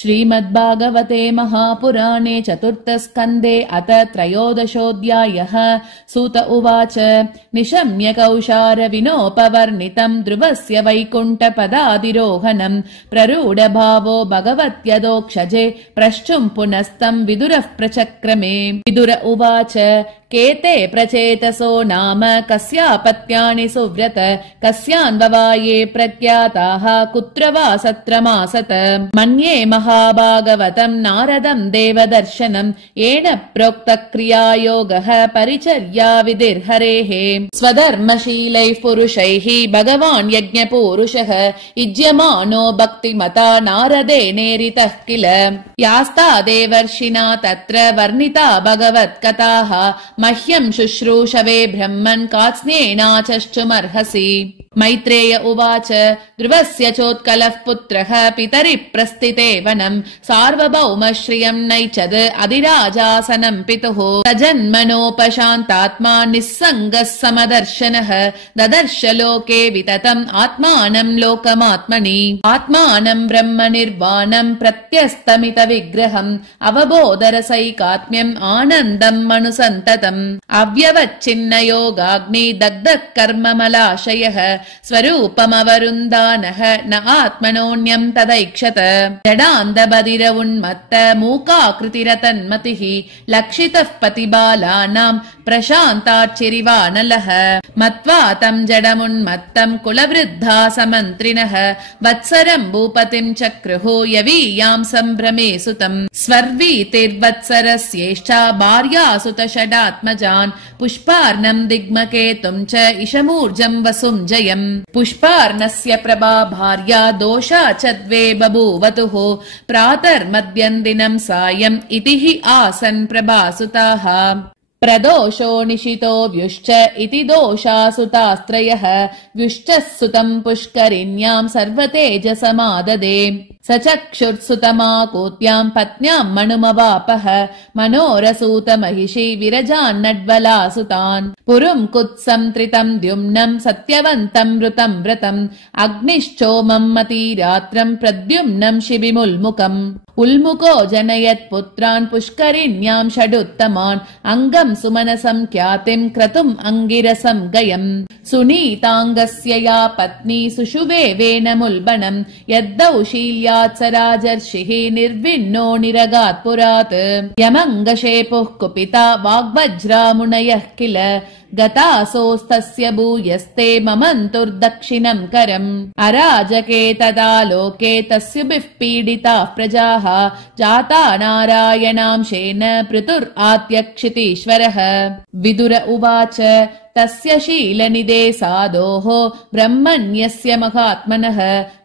श्रीमद्भागवते महापुराणे चतुर्थस्कन्धे अथ त्रयोदशोऽध्यायः। सूत उवाच निशम्य कौशारविनोपवर्णितम् ध्रुवस्य वैकुण्ठपदाधिरोहणम् प्ररूढभावो भगवत्यदोक्षजे प्रश्चुम् पुनस्तम् विदुरः प्रचक्रमे। विदुर उवाच केते प्रचेतसो नाम कस्यापत्यानि सुव्रत कस्यान्ववाये प्रख्याताः कुत्र वा सत्रमासत। मन्ये महाभागवतम् नारदम् देवदर्शनम् येन प्रोक्तक्रियायोगः परिचर्या विधिर्हरेः। स्वधर्मशीलैः पुरुषैः भगवान् यज्ञपूरुषः युज्यमानो भक्तिमता नारदे नेरितः किल। यास्ता देवर्षिणा तत्र वर्णिता भगवत्कथाः मह्यम् शुश्रूषवे ब्रह्मन् कात्स्न्येनाचष्टुमर्हसि। मैत्रेय उवाच ध्रुवस्य चोत्कलः पुत्रः पितरि प्रस्थिते वनम् सार्वभौमश्रियम् नैचद अधिराजासनम् पितुः सजन्मनोपशान्तात्मा निस्सङ्गः समदर्शनः ददर्श लोके विततम् आत्मानम् लोकमात्मनि आत्मानम् ब्रह्म निर्वाणम् प्रत्यस्तमित विग्रहम् अवबोधरसैकात्म्यम् आनन्दम् मनुसन्ततम् अव्यवच्छिन्न योगाग्नि दग्धः कर्ममलाशयः स्वरूपमवरुन्दानः न आत्मनोऽन्यम् तदैक्षत। जडान्धबधिर उन्मत्त मूकाकृतिरतन्मतिः लक्षितः पतिबालानाम् प्रशान्ताच्चिरिवानलः मत्वा तम् जडमुन्मत्तम् कुलवृद्धा समन्त्रिणः वत्सरम् भूपतिम् चक्रुः यवीयाम् सम्भ्रमे सुतम् स्वर्वीतिर्वत्सरस्येष्टा भार्यासुत षडात्मजान् पुष्पार्णम् दिग्मकेतुम् च इषमूर्जम् वसुम् जयम्। पुष्पार्णस्य प्रभा भार्या दोषा च द्वे बभूवतुः प्रातर्मध्यन्दिनम् सायम् इति हि आसन् प्रभासुताः। प्रदोषो निशितो व्युश्च इति दोषासुतास्त्रयः व्युश्चः सुतम् पुष्करिण्याम् सर्वतेजसमाददे स चक्षुर्सुतमाकूत्याम् पत्न्याम् मनुमवापः मनोरसूत महिषी विरजान्नड्वलासुतान् पुरुम् कुत्सम् त्रितम् द्युम्नम् सत्यवन्तम् मृतम् व्रतम् अग्निश्चोमम् मतीरात्रम् प्रद्युम्नम् शिबिमुल्मुकम् उल्मुको जनयत् पुत्रान् पुष्करिण्याम् षडुत्तमान् अङ्गम् सुमनसम् ख्यातिम् क्रतुम् अङ्गिरसम् गयम् सुनीताङ्गस्य या पत्नी सुषुवे वेनमुल्बणम् यद्दौशील्या राजर्षिः निर्विन्नो निरगात् पुरात् यमङ्गशेपुः कुपिता वाग्वज्रामुनयः किल गतासोस्तस्य भूयस्ते ममन्तुर्दक्षिणम् करम् अराजके तदा लोके तस्युभिः पीडिताः प्रजाः जाता नारायणांशेन पृथुरात्यक्षितीश्वरः। विदुर उवाच तस्य शीलनिधे साधोः ब्रह्मण्यस्य महात्मनः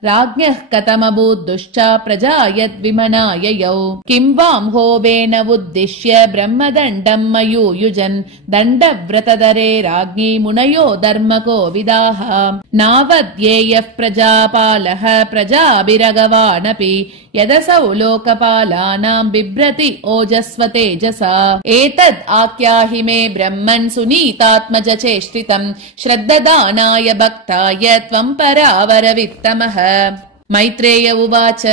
राज्ञः कथमभूद्दुष्टा प्रजा यद्विमनाययौ किं वां होवेन उद्दिश्य ब्रह्मदण्डम् मयूयुजन् दण्डव्रतधरे राज्ञी मुनयो धर्मकोविदाः नावद्येयः प्रजापालः प्रजाभिरगवानपि यदसौ लोकपालानाम् बिभ्रति ओजस्वतेजसा एतद् आख्याहि मे ब्रह्मन् सुनीतात्मज चेष्टितम् श्रद्धदानाय भक्ताय त्वम् परावरवित्तमः। मैत्रेय उवाच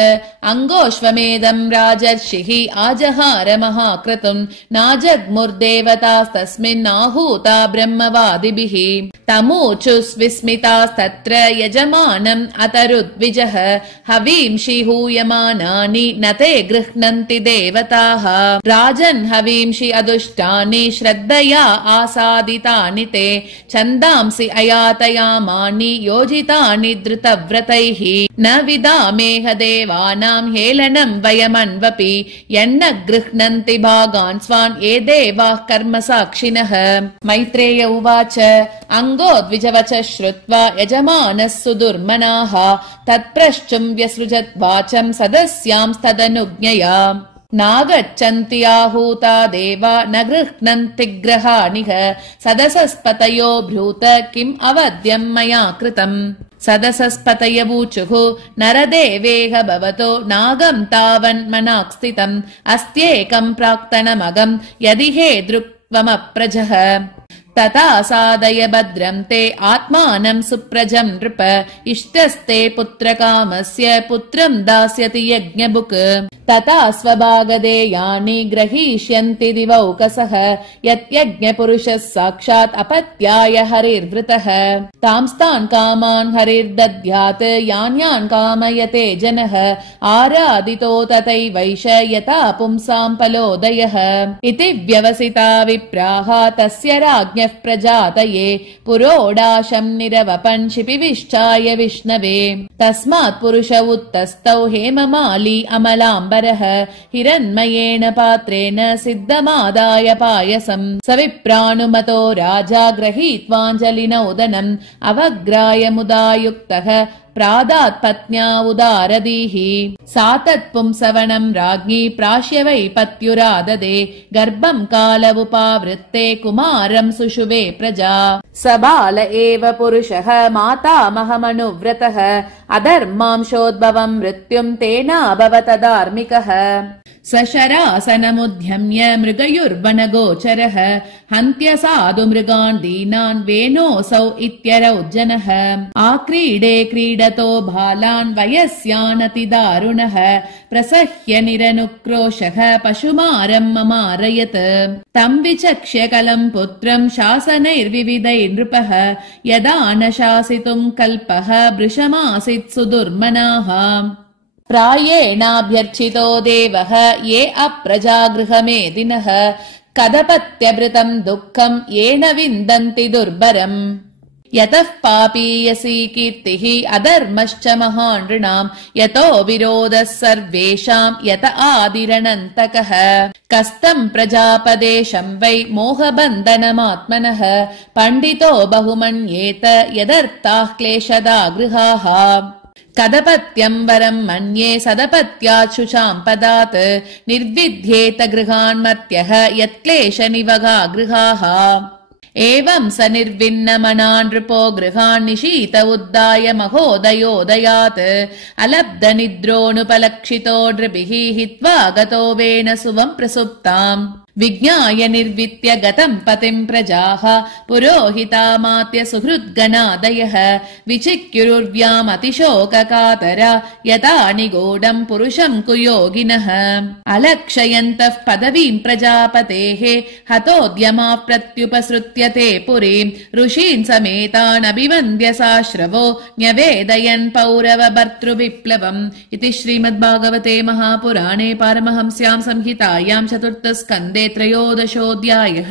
अङ्गोष्वमेधम् राजर्षिः आजहार महाक्रतुम् नाजग्मुर्देवतास्तस्मिन्नाहूता ब्रह्मवादिभिः तमूचुस्विस्मितास्तत्र यजमानम् अतरुद्विजः हवींषि हूयमानानि न ते गृह्णन्ति देवताः राजन् हवींषि अदुष्टानि श्रद्धया आसादितानि ते छन्दांसि अयातयामानि योजितानि धृतव्रतैः न विदामेह देवानाम् हेलनम् वयमन्वपि यन्न गृह्णन्ति भागान् स्वान् ये देवाः कर्मसाक्षिणः। मैत्रेय उवाच अङ्गोद्विजवचः श्रुत्वा यजमानः सुदुर्मनाः तत्प्रश्चुम् व्यसृजत् वाचम् सदस्यांस्तदनुज्ञया नागच्छन्ति आहूता देवा न गृह्णन्ति ग्रहाणिह सदसस्पतयो ब्रूत किम् अवद्यम् मया कृतम् सदसस्पतयवूचुः नरदेवेह भवतो नागम् तावन्मनाक् स्थितम् अस्त्येकम् प्राक्तनमगम् यदि हे दृक्त्वमप्रजः तथा साधय भद्रं ते आत्मानं सुप्रजं नृप इष्टस्ते पुत्रकामस्य पुत्रं दास्यति यज्ञभुक् तथा स्वभागदेयानि ग्रहीष्यन्ति दिवौकसः यज्ञपुरुषः साक्षात् अपत्याय हरिर्वृतः तांस्तान् कामान् हरिर्दद्यात् यान्यान् कामयते जनः आराधितो तथैवैष यथा पुंसां फलोदयः इति व्यवसिता विप्राः तस्य राज्ञः प्रजातये पुरोडाशं निरवपन् शिपिविष्टाय विष्णवे तस्मात् पुरुष उत्तस्तौ हेममाली अमलाम्बरः हिरण्मयेन पात्रेण सिद्धमादाय पायसं स विप्रानुमतो राजा गृहीत्वाञ्जलिनोदनम् अवग्राय मुदायुक्तः प्रादात् पत्न्या उदारदीः सा तत्पुंसवनं राज्ञी प्राश्य वै पत्युराददे गर्भं कालवुपावृत्ते कुमारं सुषुवे प्रजा स बाल एव पुरुषः मातामहमनुव्रतः अधर्मांशोद्भवं मृत्युं तेनाभवतधार्मिकः स शरासनमुद्यम्य मृगयुर्वनगोचरः हन्त्य साधु मृगान् दीनान् वेनोऽसौ इत्यरौज्जनः आक्रीडे क्रीडतो बालान् वयस्यानतिदारुणः प्रसह्य निरनुक्रोशः पशुमारम् ममारयत् तं विचक्ष्य कलं पुत्रं शासनैर्विविधैर्नृपः यदा न शासितुं कल्पः वृषमासीत् सुदुर्मनाः प्रायेणाभ्यर्चितो देवः ये अप्रजागृहमेदिनः कदपत्यभृतं दुःखं येन विन्दन्ति दुर्भरम् यतः पापीयसी कीर्तिः अधर्मश्च महानृणां यतो विरोधः सर्वेषां यत आदिरनन्तकः कस्तं प्रजापदेशं वै मोहबन्धनमात्मनः पण्डितो बहुमन्येत यदर्थाः क्लेशदा गृहाः कदपत्यं वरं मन्ये सदपत्यात् शुचां पदात् निर्विद्येत गृहान्मर्त्यः यत्क्लेशनिवगा गृहाः एवं स निर्विन्नमना नृपो गृहान् निशीत उद्दाय महोदयोदयात् अलब्धनिद्रोऽनुपलक्षितो नृभिः हित्वा गतो वेन सुवं प्रसुप्ताम् विज्ञाय निर्वित्य गतं पतिं प्रजाः पुरोहितामात्य सुहृद्गणादयः विचिक्युरुर्व्यामतिशोककातरा यथा निगूढं पुरुषं कुयोगिनः अलक्षयन्तः पदवीं प्रजापतेः हतोद्यमाः प्रत्युपसृत्यते पुरीं ऋषीन् समेतान् अभिवन्द्य साश्रवो न्यवेदयन् पौरव भर्तृविप्लवम् इति श्रीमद्भागवते महापुराणे पारमहंस्यां संहितायां चतुर्थस्कन्धे त्रयोदशोऽध्यायः।